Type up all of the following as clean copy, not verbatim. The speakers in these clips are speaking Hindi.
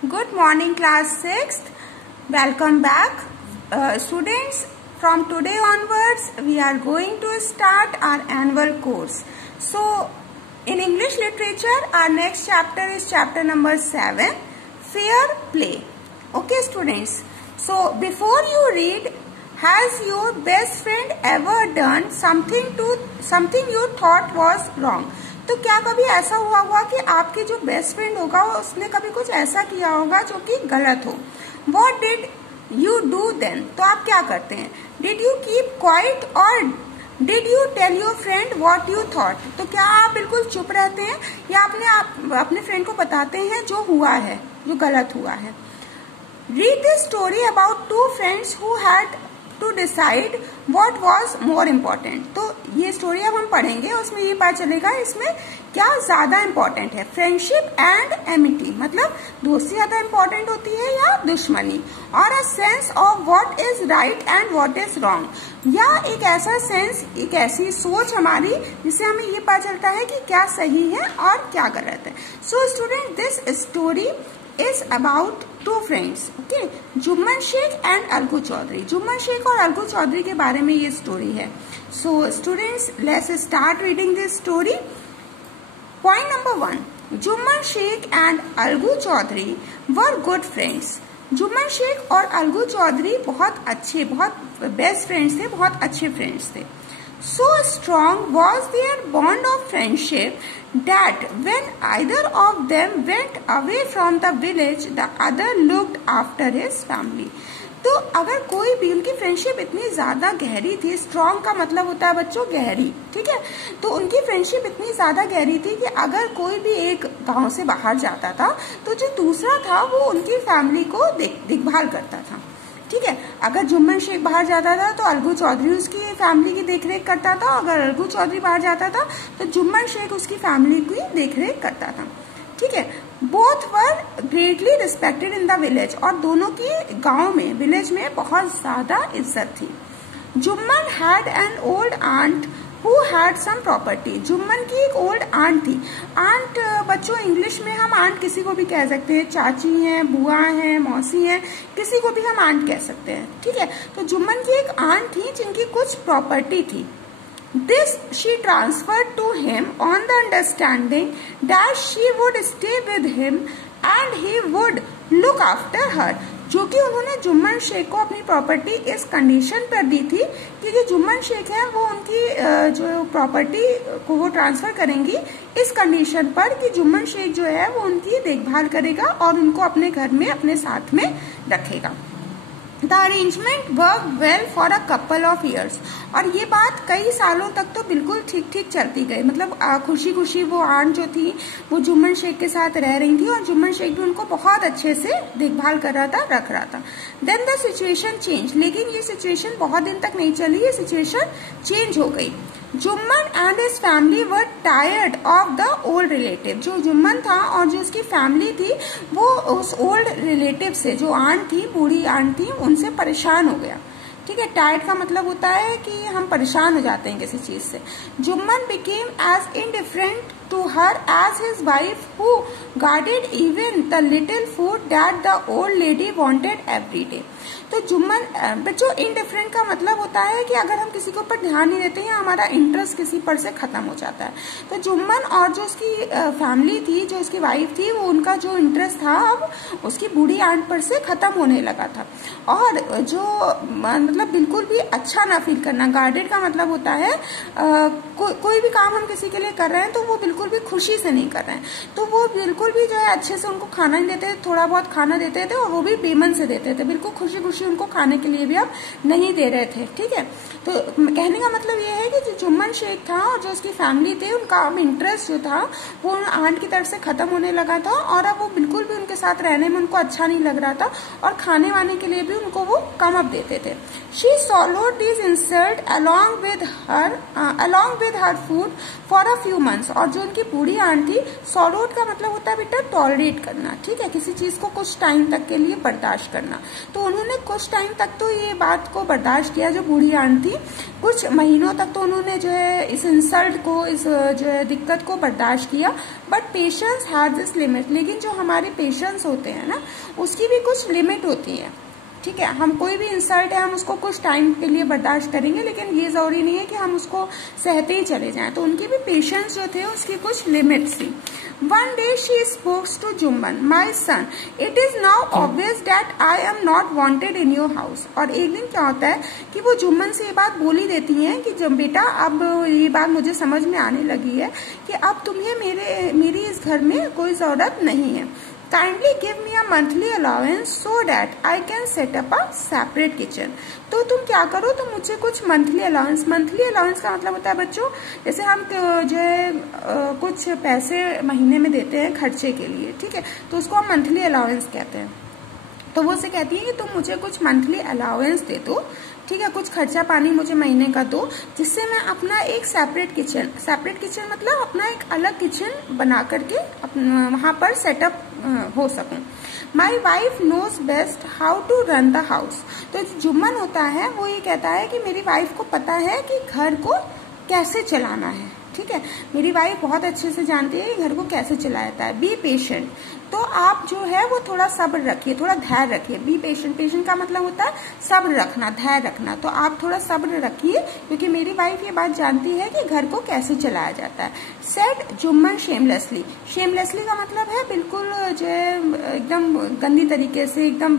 Good morning, class 6th. Welcome back. Students, from today onwards, we are going to start our annual course. So, in English literature, our next chapter is chapter number 7, Fair Play. Okay, students. So, before you read, has your best friend ever done something you thought was wrong? तो क्या कभी ऐसा हुआ होगा कि आपके जो बेस्ट फ्रेंड होगा उसने कभी कुछ ऐसा किया होगा जो कि गलत हो? What did you do then? तो आप क्या करते हैं? Did you keep quiet or did you tell your friend what you thought? तो क्या आप बिल्कुल चुप रहते हैं या अपने फ्रेंड को बताते हैं जो हुआ है, जो गलत हुआ है? Read this story about two friends who had to decide what was more important. तो ये स्टोरी अब हम पढ़ेंगे, उसमें ये पता चलेगा इसमें क्या ज्यादा इम्पोर्टेंट है, फ्रेंडशिप एंड एमिटी, मतलब दोस्ती ज्यादा इम्पोर्टेंट होती है या दुश्मनी, और a sense of what is right and what is wrong, या एक ऐसा सेंस, एक ऐसी सोच हमारी जिससे हमें ये पता चलता है कि क्या सही है और क्या गलत है. So student, this story is about two friends, okay, Jumman Shaikh and Algu Chaudhary. Jumman Shaikh और अलगू चौधरी के बारे में ये स्टोरी है. So students, let's start reading this story. Point number 1. Jumman Shaikh and Algu Chaudhary were good friends. Jumman Shaikh और अलगू चौधरी बहुत बेस्ट फ्रेंड्स थे, बहुत अच्छे फ्रेंड्स थे. So strong was their bond of friendship that when either of them went away from the village, the other looked after his family. तो अगर कोई भी, उनकी फ्रेंडशिप इतनी ज्यादा गहरी थी, स्ट्रॉन्ग का मतलब होता है बच्चों गहरी, ठीक है, तो उनकी फ्रेंडशिप इतनी ज्यादा गहरी थी कि अगर कोई भी एक गांव से बाहर जाता था तो जो दूसरा था वो उनकी फैमिली को देखभाल करता था. ठीक है, अगर जुम्मन शेख बाहर जाता था तो अलगू चौधरी उसकी फैमिली की देखरेख करता था, अगर अलगू चौधरी बाहर जाता था तो जुम्मन शेख उसकी फैमिली की देखरेख करता था. ठीक है, both were greatly respected in the village, और दोनों की गांव में, विलेज में बहुत ज्यादा इज्जत थी. Jumman had an old aunt who had sum property. Jumman की एक ओल्ड आंट थी. आंट बच्चों इंग्लिश में हम आंट किसी को भी कह सकते हैं, चाची हैं, बुआ हैं, मौसी हैं, किसी को भी हम आंट कह सकते हैं. ठीक है, तो जुम्मन की एक आंट थी जिनकी कुछ प्रॉपर्टी थी. This she transferred to him on the understanding that she would stay with him and he would look after her. जो कि उन्होंने जुम्मन शेख को अपनी प्रॉपर्टी इस कंडीशन पर दी थी कि जो जुम्मन शेख है वो उनकी जो प्रॉपर्टी को वो ट्रांसफर करेंगी इस कंडीशन पर कि जुम्मन शेख जो है वो उनकी देखभाल करेगा और उनको अपने घर में अपने साथ में रखेगा. The arrangement worked well for a couple of years. और ये बात कई सालों तक तो बिल्कुल ठीक ठीक चलती गई, मतलब खुशी खुशी वो आंट जो थी वो जुम्मन शेख के साथ रह रही थी और जुम्मन शेख भी उनको बहुत अच्छे से देखभाल कर रहा था, रख रहा था. Then the situation changed. लेकिन ये सिचुएशन बहुत दिन तक नहीं चली, ये सिचुएशन चेंज हो गई. Jumman and his family were tired of the old relative. जो जुम्मन था और जो उसकी फैमिली थी वो उस ओल्ड रिलेटिव से, जो आंट थी, बूढ़ी आंट थी, उनसे परेशान हो गया. ठीक है, टायर्ड का मतलब होता है कि हम परेशान हो जाते हैं किसी चीज से. Jumman became as indifferent to her as his wife who guarded even the little food that the old lady wanted every day. तो जुम्मन बच्चों, इनडिफरेंट का मतलब होता है कि अगर हम किसी के ऊपर ध्यान नहीं देते हैं, हमारा इंटरेस्ट किसी पर से खत्म हो जाता है. तो जुम्मन और जो उसकी फैमिली थी, जो उसकी वाइफ थी, वो उनका जो इंटरेस्ट था अब उसकी बूढ़ी आंट पर से खत्म होने लगा था. और जो मतलब बिल्कुल भी अच्छा ना फील करना, गार्डेड का मतलब होता है कोई भी काम हम किसी के लिए कर रहे हैं तो वो बिल्कुल भी खुशी से नहीं कर रहे हैं, तो वो बिल्कुल भी जो है अच्छे से उनको खाना नहीं देते, थोड़ा बहुत खाना देते थे और वो भी बेमन से देते थे, बिल्कुल खुशी खुशी उनको खाने के लिए भी अब नहीं दे रहे थे. ठीक है, तो कहने का मतलब ये है कि जो जुम्मन शेख था और जो उसकी फैमिली थी उनका अब इंटरेस्ट जो था वो आंट की तरफ से खत्म होने लगा था और अब वो बिल्कुल भी उनके साथ रहने में उनको अच्छा नहीं लग रहा था और खाने वाने के लिए भी उनको वो कम अब देते थे. She swallowed these insult along with her food for a few months. और जो उनकी बूढ़ी आंट थी, सॉरोड का मतलब होता है बेटा टॉलरेट करना, ठीक है, किसी चीज को कुछ टाइम तक के लिए बर्दाश्त करना। तो उन्होंने कुछ टाइम तक तो ये बात को बर्दाश्त किया, जो बूढ़ी आंट थी कुछ महीनों तक तो उन्होंने जो है इस इंसल्ट को, इस जो है दिक्कत को बर्दाश्त किया। But patience has this limit, लेकिन जो हमारे पेशेंस होते हैं ना उसकी भी कुछ लिमिट होती है, ठीक है। हम कोई भी इंसल्ट है हम उसको कुछ टाइम के लिए बर्दाश्त करेंगे, लेकिन ये जरूरी नहीं है कि हम उसको सहते ही चले जाएं। तो उनकी भी पेशेंस जो थे उसकी कुछ लिमिट थी। One day she spokes to Jumman, my son it is now obvious that I am not wanted in your house. और एक दिन क्या होता है कि वो जुम्मन से ये बात बोली देती हैं कि जब बेटा अब ये बात मुझे समझ में आने लगी है कि अब तुम्हें मेरी इस घर में कोई जरूरत नहीं है। Kindly give me a monthly allowance so that I can set up a separate kitchen। तो तुम क्या करो, तो मुझे कुछ मंथली अलाउंस का मतलब होता है बच्चों, जैसे हम जो है कुछ पैसे महीने में देते हैं खर्चे के लिए, ठीक है, तो उसको हम मंथली अलाउंस कहते हैं। तो वो से कहती है कि तुम मुझे कुछ मंथली अलाउंस दे दो, ठीक है, कुछ खर्चा पानी मुझे महीने का दो, जिससे मैं अपना एक सेपरेट किचन मतलब अपना एक अलग किचन बना करके वहां पर सेटअप हो सकूं। My wife knows best how to run the house. तो जुम्मन होता है वो ये कहता है कि मेरी वाइफ को पता है कि घर को कैसे चलाना है, ठीक है, मेरी वाइफ बहुत अच्छे से जानती है कि घर को कैसे चलाया जाता है। बी पेशेंट, तो आप जो है वो थोड़ा सब्र रखिए, थोड़ा धैर्य रखिए। बी पेशेंट, पेशेंट का मतलब होता है सब्र रखना, धैर्य रखना। तो आप थोड़ा सब्र रखिए क्योंकि मेरी वाइफ ये बात जानती है कि घर को कैसे चलाया जाता है। सेड जुम्मन शेमलेसली, शेमलेसली का मतलब है बिल्कुल जो है एकदम गंदी तरीके से, एकदम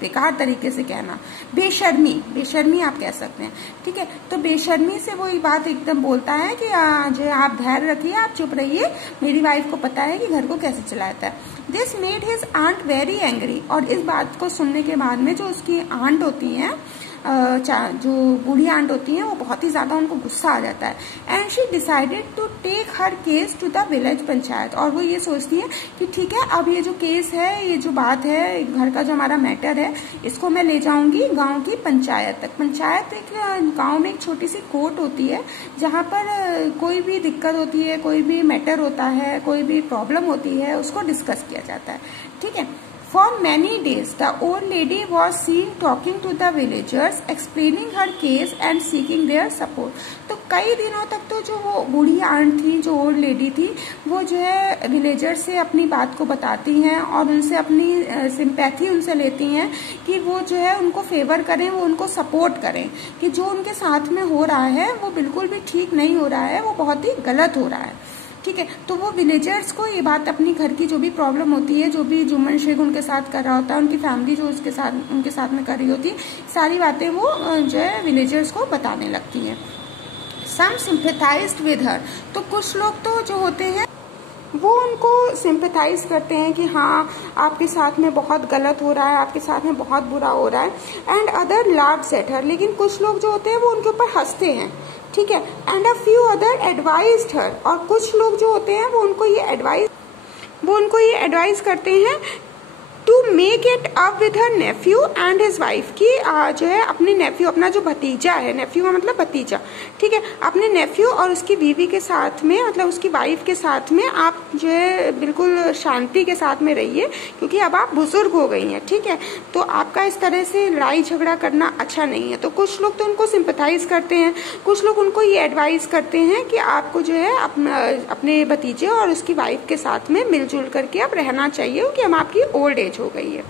बेकार तरीके से कहना। बेशर्मी आप कह सकते हैं, ठीक है। तो बेशर्मी से वो ये बात एकदम बोलता है कि जो है आप धैर्य रखिए, आप चुप रहिए, मेरी वाइफ को पता है कि घर को कैसे चलाता है। This made his aunt very angry. और इस बात को सुनने के बाद में जो उसकी आंट होती है, जो बूढ़ी आंट होती है, वो बहुत ही ज्यादा उनको गुस्सा आ जाता है। And she decided to take her case to the village panchayat. और वो ये सोचती है कि ठीक है, अब ये जो केस है, ये जो बात है, घर का जो हमारा मैटर है, इसको मैं ले जाऊंगी गांव की पंचायत तक। पंचायत एक गांव में एक छोटी सी कोर्ट होती है जहां पर कोई भी दिक्कत होती है, कोई भी मैटर होता है, कोई भी प्रॉब्लम होती है, उसको डिस्कस किया जाता है, ठीक है। For many days, the old lady was seen talking to the villagers, explaining her case and seeking their support। तो कई दिनों तक तो जो वो बूढ़ी आंट थी, जो ओल्ड लेडी थी, वो जो है विलेजर से अपनी बात को बताती हैं और उनसे अपनी सिंपैथी उनसे लेती हैं कि वो जो है उनको फेवर करें, वो उनको सपोर्ट करें कि जो उनके साथ में हो रहा है वो बिल्कुल भी ठीक नहीं हो रहा है, वो बहुत ही गलत हो रहा है, ठीक है। तो वो विलेजर्स को ये बात अपनी घर की जो भी प्रॉब्लम होती है, जो भी जुम्मन शेख उनके साथ कर रहा होता है, उनकी फैमिली जो उनके साथ में कर रही होती है, सारी बातें वो जो है विलेजर्स को बताने लगती है। सम सिंपैथाइज्ड विद हर, तो कुछ लोग तो जो होते हैं वो उनको सिंपैथाइज करते हैं कि हाँ आपके साथ में बहुत गलत हो रहा है, आपके साथ में बहुत बुरा हो रहा है। And other laughs at her, लेकिन कुछ लोग जो होते हैं वो उनके ऊपर हंसते हैं, ठीक है। And a few other advised her, और कुछ लोग जो होते हैं वो उनको ये एडवाइस करते हैं to make it up with her nephew and his wife, की जो है अपने नेफ्यू, अपना जो भतीजा है, नेफ्यू का मतलब भतीजा, ठीक है, अपने नेफ्यू और उसकी बीवी के साथ में, मतलब उसकी वाइफ के साथ में आप जो है बिल्कुल शांति के साथ में रहिए क्योंकि अब आप बुजुर्ग हो गई हैं, ठीक है। तो आपका इस तरह से लड़ाई झगड़ा करना अच्छा नहीं है। तो कुछ लोग तो उनको सिंपैथाइज करते हैं, कुछ लोग उनको ये एडवाइस करते हैं कि आपको जो है अपने भतीजे और उसकी वाइफ के साथ में मिलजुल करके आप रहना चाहिए क्योंकि हम आपकी ओल्ड एज हो गई है।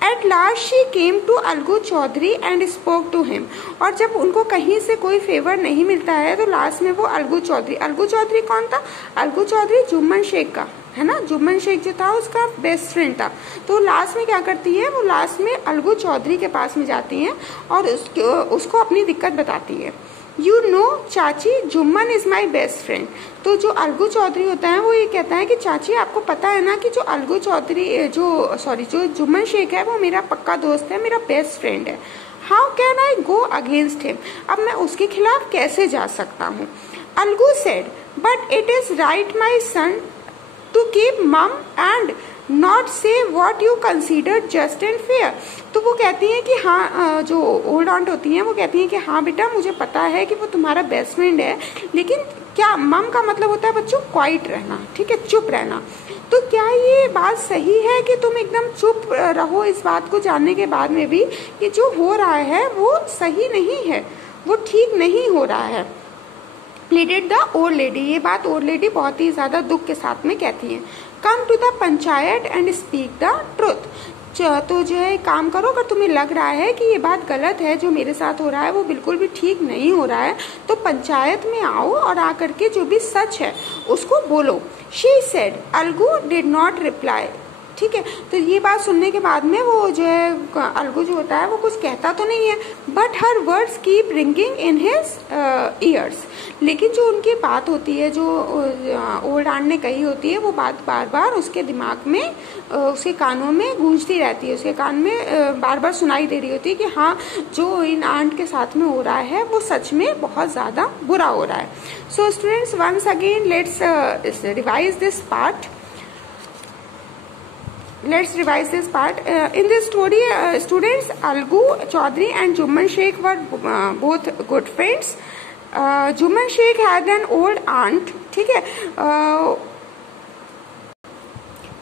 At last she came to Algu Chaudhary and spoke to him। और जब उनको कहीं से कोई फेवर नहीं मिलता है तो लास्ट में वो अलगू चौधरी कौन था? अलगू चौधरी जुम्मन शेख का है ना, जुम्मन शेख जो था उसका बेस्ट फ्रेंड था। तो लास्ट में क्या करती है, वो लास्ट में अलगू चौधरी के पास में जाती हैं और उसको अपनी दिक्कत बताती है। यू नो चाची, Jumman is my best friend. तो जो अलगू चौधरी होता है वो ये कहता है कि चाची आपको पता है ना कि जो जुम्मन शेख है वो मेरा पक्का दोस्त है, मेरा बेस्ट फ्रेंड है। How can I go against him, अब मैं उसके खिलाफ कैसे जा सकता हूँ। Algu said but it is right my son to keep mum and not not say what you consider just and fair. तो वो कहती हैं कि हाँ, जो ओल्ड आंट होती हैं वो कहती हैं कि हाँ बेटा मुझे पता है कि वो तुम्हारा बेस्ट फ्रेंड है, लेकिन क्या मम का मतलब होता है बच्चों क्वाइट रहना, ठीक है, चुप रहना। तो क्या ये बात सही है कि तुम एकदम चुप रहो इस बात को जानने के बाद में भी कि जो हो रहा है वो सही नहीं है, वो ठीक नहीं हो रहा है। प्लीडेड द ओल्ड लेडी, ये बात ओल्ड लेडी बहुत ही ज्यादा दुख के साथ में कहती है। Come to the panchayat and speak the truth. तो जो है काम करो, अगर तुम्हें लग रहा है कि ये बात गलत है, जो मेरे साथ हो रहा है वो बिल्कुल भी ठीक नहीं हो रहा है, तो पंचायत में आओ और आकर के जो भी सच है उसको बोलो। She said, Algu did not reply. ठीक है, तो ये बात सुनने के बाद में वो जो है अलगू जो होता है वो कुछ कहता तो नहीं है, but her words keep ringing in his years. लेकिन जो उनकी बात होती है, जो ओल्ड आंट ने कही होती है, वो बात बार बार उसके दिमाग में, उसके कानों में गूंजती रहती है, उसके कान में बार बार सुनाई दे रही होती है कि हाँ जो इन आंट के साथ में हो रहा है वो सच में बहुत ज्यादा बुरा हो रहा है। So students, once again let's revise this part. Let's revise this part. In this story, students, Algu Chaudhary and Juman Sheikh were both good friends. Juman Sheikh had an old aunt, ठीक है,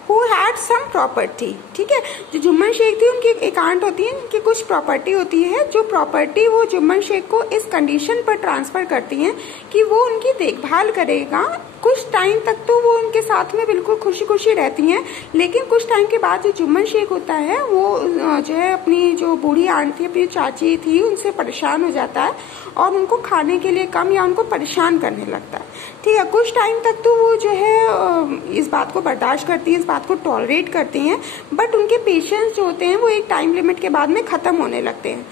who had some property. ठीक है, जो जुम्मन शेख थी उनकी एक आंट होती है, उनकी कुछ प्रॉपर्टी होती है, जो प्रॉपर्टी वो जुम्मन शेख को इस कंडीशन पर ट्रांसफर करती हैं कि वो उनकी देखभाल करेगा। कुछ टाइम तक तो वो उनके साथ में बिल्कुल खुशी खुशी रहती हैं, लेकिन कुछ टाइम के बाद जो जुम्मन शेख होता है वो जो है अपनी जो बूढ़ी आंट थी, अपनी चाची थी, उनसे परेशान हो जाता है और उनको खाने के लिए कम या उनको परेशान करने लगता है। ठीक है, कुछ टाइम तक तो वो जो है इस बात को बर्दाश्त करती हैं, इस बात को टॉलरेट करती हैं, बट उनके पेशेंस जो होते हैं वो एक टाइम लिमिट के बाद में खत्म होने लगते हैं।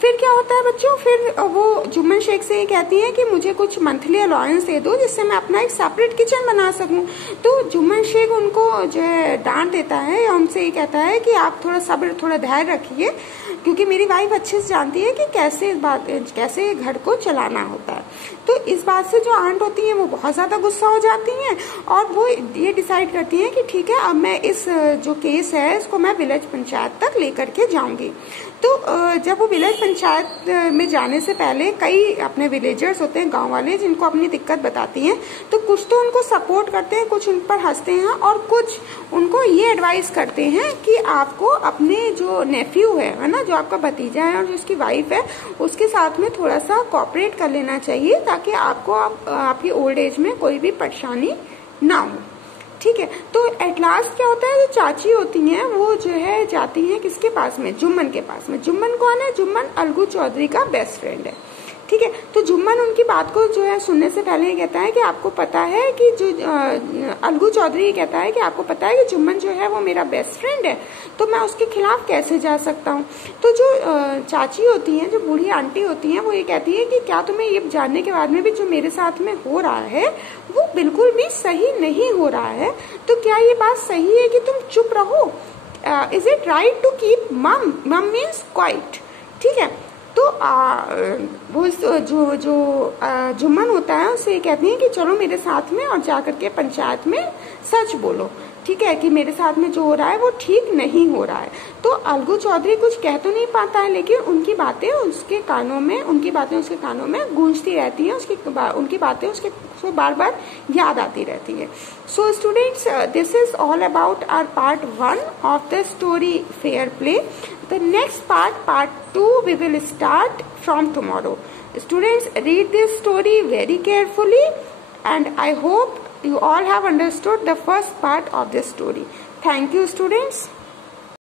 फिर क्या होता है बच्चों, फिर वो जुम्मन शेख से ये कहती है कि मुझे कुछ मंथली अलाउंस दे दो जिससे मैं अपना एक सेपरेट किचन बना सकूं। तो जुम्मन शेख उनको जो है डांट देता है या उनसे ये कहता है कि आप थोड़ा सब्र, थोड़ा धैर्य रखिए, क्योंकि मेरी वाइफ अच्छे से जानती है कि कैसे घर को चलाना होता है। तो इस बात से जो आंट होती है वो बहुत ज्यादा गुस्सा हो जाती हैं और वो ये डिसाइड करती हैं कि ठीक है, अब मैं इस जो केस है इसको मैं विलेज पंचायत तक लेकर के जाऊंगी। तो जब वो विलेज पंचायत में जाने से पहले कई अपने विलेजर्स होते हैं, गांव वाले, जिनको अपनी दिक्कत बताती हैं, तो कुछ तो उनको सपोर्ट करते हैं, कुछ उन पर हंसते हैं और कुछ उनको ये एडवाइस करते हैं कि आपको अपने जो नेफ्यू है ना, जो आपका भतीजा है और जो उसकी वाइफ है, उसके साथ में थोड़ा सा कोऑपरेट कर लेना चाहिए ताकि आपको आपकी ओल्ड एज में कोई भी परेशानी ना हो। ठीक है, तो एट लास्ट क्या होता है, जो चाची होती हैं वो जो है जाती हैं किसके पास में, जुम्मन के पास में। जुम्मन कौन है? जुम्मन अलगू चौधरी का बेस्ट फ्रेंड है। ठीक है, तो जुम्मन उनकी बात को जो है सुनने से पहले ये कहता है कि आपको पता है कि जो अलगू चौधरी ये कहता है कि आपको पता है कि जुम्मन जो है वो मेरा बेस्ट फ्रेंड है, तो मैं उसके खिलाफ कैसे जा सकता हूँ। तो जो चाची होती हैं, जो बूढ़ी आंटी होती हैं, वो ये कहती है कि क्या तुम्हें ये जानने के बाद में भी जो मेरे साथ में हो रहा है वो बिल्कुल भी सही नहीं हो रहा है, तो क्या ये बात सही है कि तुम चुप रहो? Is it right to keep mum? Mum means quite. ठीक है, तो वो जो जुम्मन होता है उससे कहती है कि चलो मेरे साथ में और जाकर के पंचायत में सच बोलो, ठीक है, कि मेरे साथ में जो हो रहा है वो ठीक नहीं हो रहा है। तो अलगू चौधरी कुछ कह तो नहीं पाता है, लेकिन उनकी बातें उसके कानों में गूंजती रहती हैं, उनकी बातें उसको बार बार याद आती रहती है। So students, this is all about our part 1 of the story fair play. The next part 2, we will start from tomorrow. Students, read this story very carefully and I hope you all have understood the first part of this story. Thank you, students.